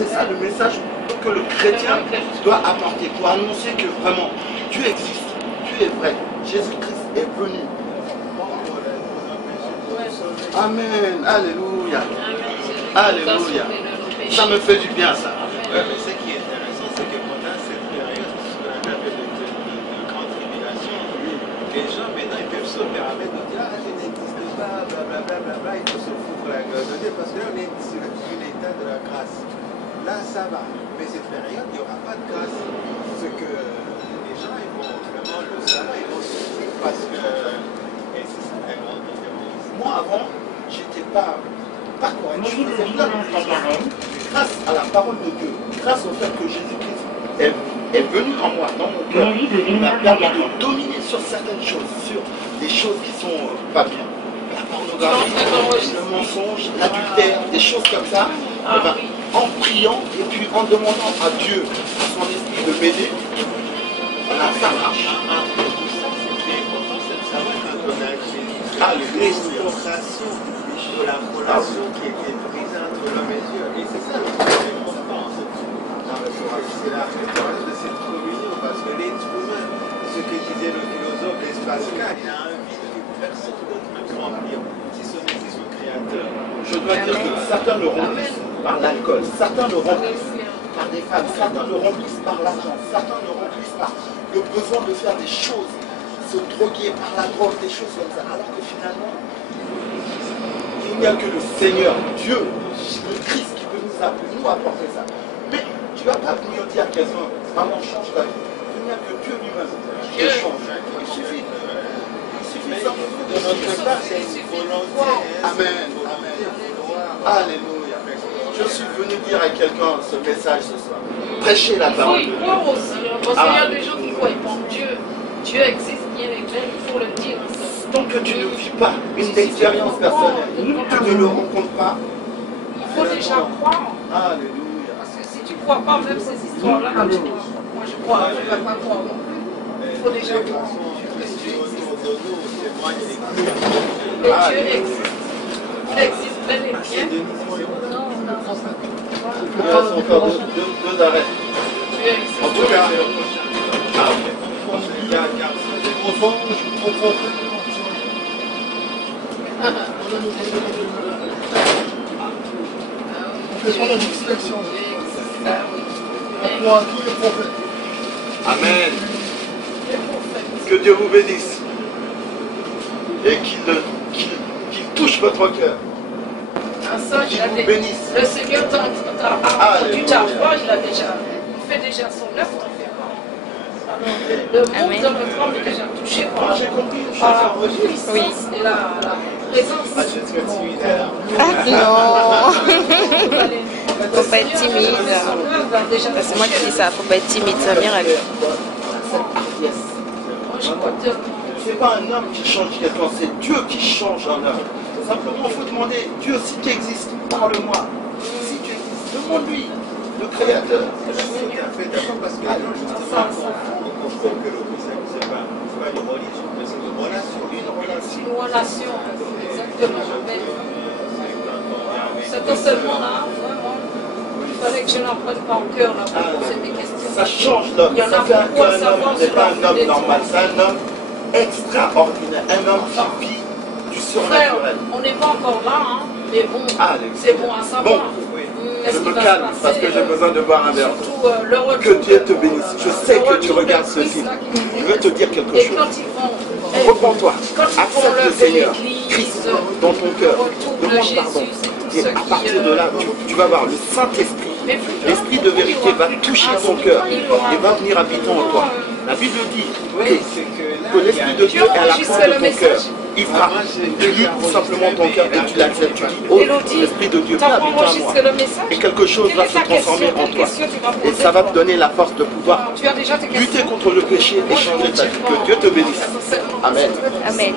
C'est ça le message que le chrétien doit apporter pour annoncer que vraiment Dieu existe, Dieu est vrai, Jésus-Christ est venu. Amen, alléluia, alléluia. Ça me fait du bien ça. Ouais, mais ce qui est intéressant, c'est que pendant cette période, ce qu'on appelle de grande tribulation, les gens maintenant ils peuvent se permettre de dire ah, je n'existe pas, blablabla, il faut se foutre la gueule de Dieu parce que là on est sur l'état de la grâce. Là ça va, mais cette période il n'y aura pas de grâce. Ce que les gens ils vont vraiment le savoir, ils vont se dire parce que et c'est ça la grande différence. Moi avant, j'étais pas correct. Je faisais plein de choses. Grâce à la parole de Dieu, grâce au fait que Jésus-Christ est venu en moi, dans mon cœur, il m'a permis de dominer sur certaines choses, sur des choses qui sont pas bien. La pornographie, le mensonge, l'adultère, des choses comme ça. Eh ben, en priant et puis en demandant à Dieu, à son esprit de m'aider, ça marche. C'était important, c'est de savoir quand on a restauration de la relation qui était brisée entre l'homme et Dieu. Et c'est ça le plus important. C'est la restauration de cette communion parce que l'être humain, ce que disait le philosophe Blaise Pascal, il a un vide que personne d'autre ne peut remplir si ce n'est son créateur. Je dois dire que certains le remplissent par l'alcool, certains le remplissent par des femmes, certains le remplissent par l'argent, certains le remplissent par le besoin de faire des choses, se droguer par la drogue, des choses comme ça. Alors que finalement, il n'y a que le Seigneur, Dieu, le Christ qui peut nous apporter ça. Mais tu ne vas pas venir dire à quelqu'un, maman change ta vie. Il n'y a que Dieu lui-même qui change. Il suffit simplement de notre part, c'est une volonté. Amen. Amen. Alléluia. Je suis venu dire à quelqu'un ce message ce soir. Prêchez la parole. Il faut y croire aussi, parce qu'il y a des gens qui croient pas en Dieu. Dieu existe bien et clair, il faut le dire. Tant que tu ne vis pas une expérience personnelle, tu ne le rencontres pas. Il faut déjà croire. Alléluia. Parce que si tu ne crois pas même ces histoires-là, moi je crois, je ne vais pas croire non plus. Il faut déjà croire. Et Dieu existe. Il existe bel et bien. Non. Il reste encore deux arrêts. Dieu existe. En tout cas, on fait son législation. On croit à tous les prophètes. Amen. Que Dieu vous bénisse. Et qu'il touche votre cœur. Qu'il vous bénisse. Le Seigneur t'a entendu ta voix, il fait déjà son œuvre. Le monde dans notre âme est déjà touché par la puissance et la présence. Non. Faut pas être timide. C'est moi qui dis ça, faut pas être timide, Samir. C'est pas un homme qui change quelqu'un, c'est Dieu qui change un homme. Simplement, il faut demander, Dieu, si tu existes, parle-moi. Si tu existes, demande-lui, le Créateur. Parce que justement, on comprend que le Christ, c'est pas une religion, mais c'est une relation. Une relation, exactement. C'est seulement là, vraiment. Il fallait que je n'en prenne pas au cœur là, pour poser des questions. Ça change l'homme. Ça fait qu'un homme n'est pas un homme normal, c'est un homme extraordinaire, un homme qui vit du surnaturel. On n'est pas encore là, hein, mais bon, c'est bon à savoir. Bon, je me calme parce que j'ai besoin de boire un verre. Que Dieu te bénisse. Je sais que tu regardes ce film. Je veux te dire quelque chose. Reprends-toi. Accepte le Seigneur, Christ, dans ton cœur. Demande pardon. Et à partir de là, tu vas voir le Saint-Esprit. L'Esprit de vérité va toucher ton cœur et va venir habiter en toi. La Bible dit que l'Esprit de Dieu est à la pointe de ton cœur. Il frappe. Tu lis simplement ton cœur et tu l'acceptes. Tu dis, oh, l'Esprit de Dieu, viens habiter en moi. Et quelque chose va se transformer en toi. Et ça va te donner la force de pouvoir lutter contre le péché et changer ta vie. Que Dieu te bénisse. Amen. Amen.